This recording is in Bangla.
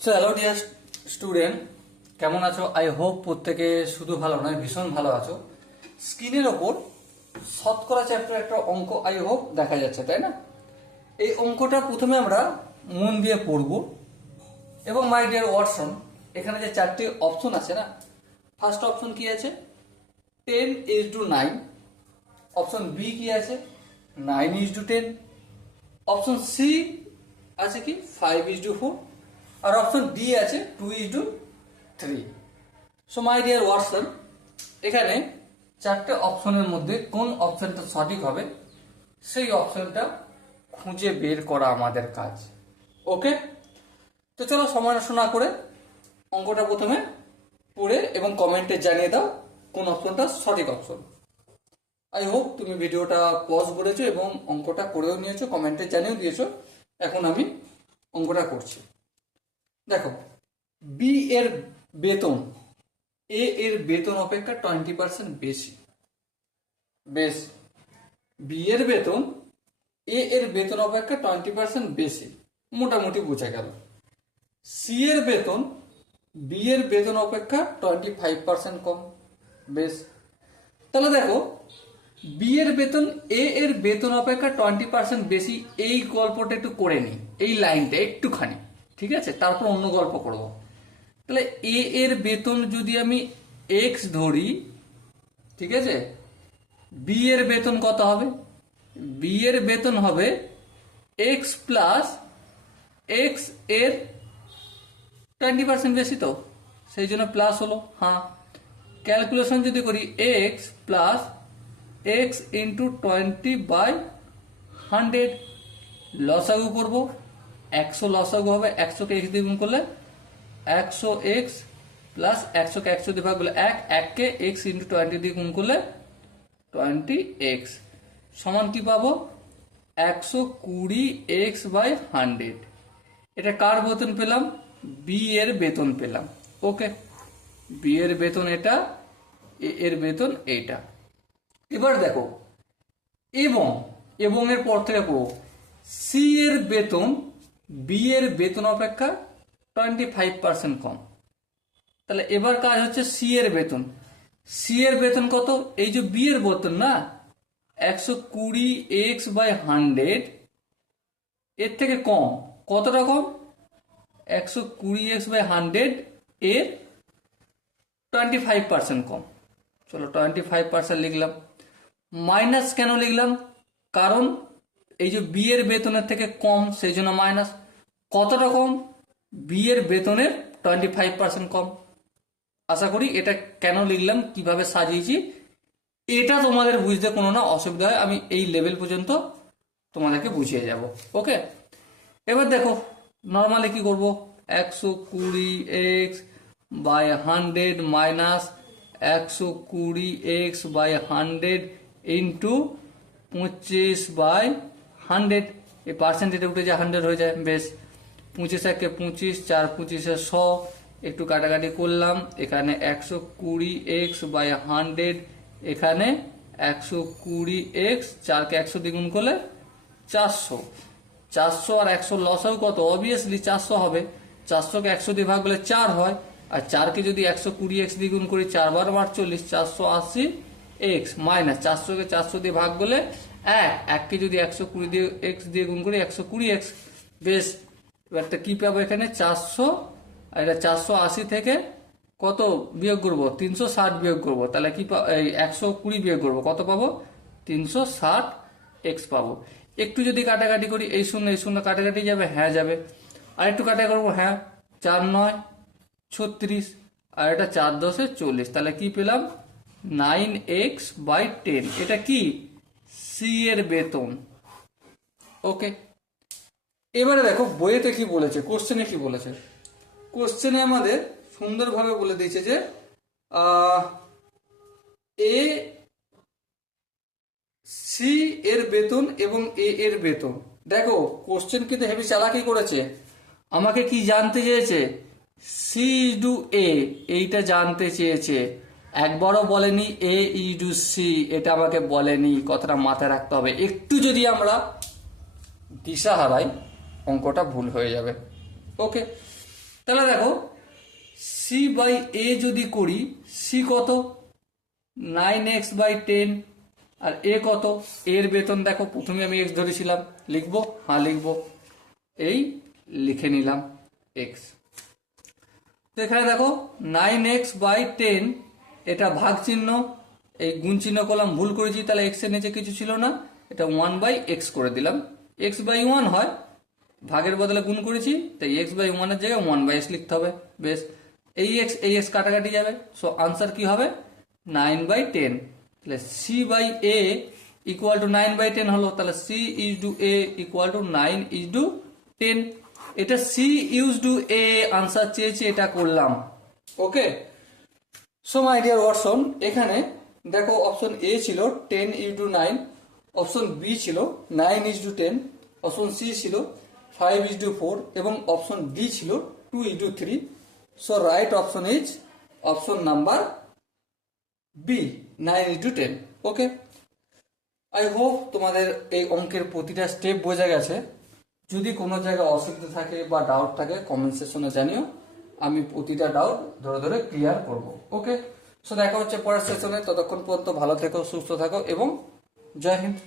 সো হ্যালো ডিয়ার স্টুডেন্ট, কেমন আছো? আই হোপ প্রত্যেকে শুধু ভালো নয়, ভীষণ ভালো আছো। স্ক্রিনের ওপর শতকরা চ্যাপ্টার একটা অঙ্ক আই হোপ দেখা যাচ্ছে, তাই না? এই অঙ্কটা প্রথমে আমরা মন দিয়ে পড়ব এবং মাই ডিয়ার ওয়াটসন, এখানে যে চারটি অপশন আছে না, ফার্স্ট অপশন কি আছে? 10:9। অপশন বি কি আছে? 9:10। অপশন সি আছে কি 5:4, আর অপশন ডি আছে 2:3। সো মাই ডিয়ার ওয়াটসন, এখানে চারটে অপশনের মধ্যে কোন অপশনটা সঠিক হবে সেই অপশনটা খুঁজে বের করা আমাদের কাজ। ওকে, তো চলো সময় নষ্ট না করে অঙ্কটা প্রথমে পড়ে এবং কমেন্টে জানিয়ে দাও কোন অপশনটা সঠিক অপশন। আই হোপ তুমি ভিডিওটা পজ করেছো এবং অঙ্কটা করেও নিয়েছো, কমেন্টে জানিয়েও দিয়েছো। এখন আমি অঙ্কটা করছি। দেখো, বি এর বেতন এ এর বেতন অপেক্ষা 20% বেশি। বেশ, বি এর বেতন এ এর বেতন অপেক্ষা 20% বেশি, মোটামুটি বোঝা গেল। সি এর বেতন বি এর বেতন অপেক্ষা 25% কম। বেশ, তাহলে দেখো, বি এর বেতন এ এর বেতন অপেক্ষা 20% বেশি, এই গল্পটা একটু করে নিই, এই লাইনটা একটুখানি, ঠিক আছে? তারপর অন্য গল্প করব। তাহলে এ এর বেতন যদি আমি এক্স ধরি, ঠিক আছে, বি এর বেতন কত হবে? বি এর বেতন হবে এক্স প্লাস এক্স এর 20% বেশি, তো সেই জন্য প্লাস হলো। হ্যাঁ, ক্যালকুলেশন যদি করি এক্স প্লাস এক্স ইন্টু 20/100, লসাগু করবো, 100 লসাগু হবে, 100কে এক্স দিয়ে গুণ করলে 100 এক্স প্লাস 100কে 100 দিয়ে ভাগ করলে 1কে এক্স ইন্টু 20 দিয়ে গুণ করলে 20 এক্স সমান কি পাবো? 120 এক্স বাই 100। এটা কার বেতন পেলাম? বি এর বেতন পেলাম। ওকে, বি এর বেতন এটা, এ এর বেতন এইটা। এবার দেখো, এবং এর পর থেকে পড়ো, সি এর বেতন বি এর বেতন অপেক্ষা 25% কম। তাহলে এবার কাজ হচ্ছে সি এর বেতন। সি এর বেতন কত? এই যে বি এর বেতন না, 120 এক্স বাই 100 এর থেকে কম। কতটা কম? 120 এক্স বাই 100 এর 25% কম। চলো 25% লিখলাম। মাইনাস কেন লিখলাম? কারণ এই যে বি এর বেতনের থেকে কম, সেই জন্য মাইনাস। কতটা কম? বি এর বেতনের 25% কম। আশা করি এটা কেন লিখলাম, কিভাবে সাজিয়েছি, এটা তোমাদের বুঝতে কোনো না অসুবিধা হয়, আমি এই লেভেল পর্যন্ত তোমাদেরকে বুঝিয়ে যাব। ওকে, এবার দেখো নর্মালি কি করব? 120 x by 100 minus 120 x by 100 into 25/100। এই পার্সেন্টেজে উঠে যায় 100 হয়ে যায়। বেশ, 25 একে 25, 4 25 100, একটু কাটাকাটি করলাম। এখানে 120 এক্স বাই 100, এখানে 120 এক্স, 4কে 100 দ্বিগুণ করলে 400। 400 আর 100 লসাগু কত? অবভিয়াসলি 400 হবে। 400কে 100 দিয়ে ভাগ করলে 4 হয়, আর 4কে যদি 120 এক্স দ্বিগুণ করি 4 বার 48, 480 এক্স মাইনাস 400কে 400 দিয়ে ভাগ করলে 1কে যদি 120 দিয়ে এক্স দিয়ে গুণ করি 120 এক্স। বেশ, এবারটা কি পাবো? এখানে 400, আর এটা 480 থেকে কত বিয়োগ করবো? 360 বিয়োগ করবো। তাহলে কি 120 বিয়োগ করবো, কত পাবো? 360 এক্স পাবো। একটু যদি কাটাকাটি করি, এই শূন্য এই শূন্য কাটাকাটি যাবে, হ্যাঁ যাবে। আর একটু কাটা করবো, হ্যাঁ, 4 9 36, আর এটা 4 10 40। তাহলে কি পেলাম? 9x by 10। এটা কি? সি এর বেতন। ওকে, এবারে দেখো বইয়েতে কি বলেছে, কোশ্চেনে কি বলেছে। কোশ্চেনে আমাদের সুন্দরভাবে বলে দিয়েছে যে এ সি এর বেতন এবং এ এর বেতন। দেখো কোশ্চেন কিন্তু হেভি চালাকি করেছে। আমাকে কি জানতে চেয়েছে? সি ইডু এ, এইটা জানতে চেয়েছে। একবারও বলেনি এ ইডু সি, এটা আমাকে বলেনি। কথাটা মাথায় রাখতে হবে। একটু যদি আমরা দিশা হারাই, অঙ্কটা ভুল হয়ে যাবে। ওকে, তাহলে দেখো সি বাই এ যদি করি, সি কত 9x/10, আর এ কত, এর বেতন দেখো প্রথমে আমি এক্স ধরেছিলাম, লিখবো, হ্যাঁ লিখবো, এই লিখে নিলাম এক্স। তো এখানে দেখো 9x/10, এটা ভাগ চিহ্ন, এই গুণ চিহ্ন করলাম, ভুল করেছি, তাহলে এক্স এর নিচে কিছু ছিল না, এটা 1/x করে দিলাম, x/1 হয়, ভাগের বদলে গুণ করেছি, তাই x/1 এর জায়গায় 1/x লিখতে হবে। বেশ, এই এক্স কাটাকাটি যাবে, সো আনসার কি হবে 9/10। তাহলে C by A equal to 9/10 হলো, তাহলে C is to A equal to 9:10। এটা C use to A answer চেয়েছি, এটা করলাম। Okay, so my dear Watson, এখানে দেখো অপশন এ ছিল 10:9, অপশন বি ছিল 9:10, অপশন সি ছিল 5:4 এবং অপশন ডি ছিল 2:3। So right option is option number B, 9:10। Okay, I hope তোমাদের এই অঙ্কের প্রতিটা স্টেপ বোঝা গেছে। যদি কোনো জায়গায় অসুবিধা থাকে বা ডাউট থাকে কমেন্ট সেকশনে জানিও, আমি প্রতিটা ডাউট ধরে ধরে ক্লিয়ার করব। ওকে, সো দেখা হচ্ছে পরের সেশনে, ততক্ষণ পর্যন্ত ভালো থেকো, সুস্থ থাকো এবং জয় হিন্দ।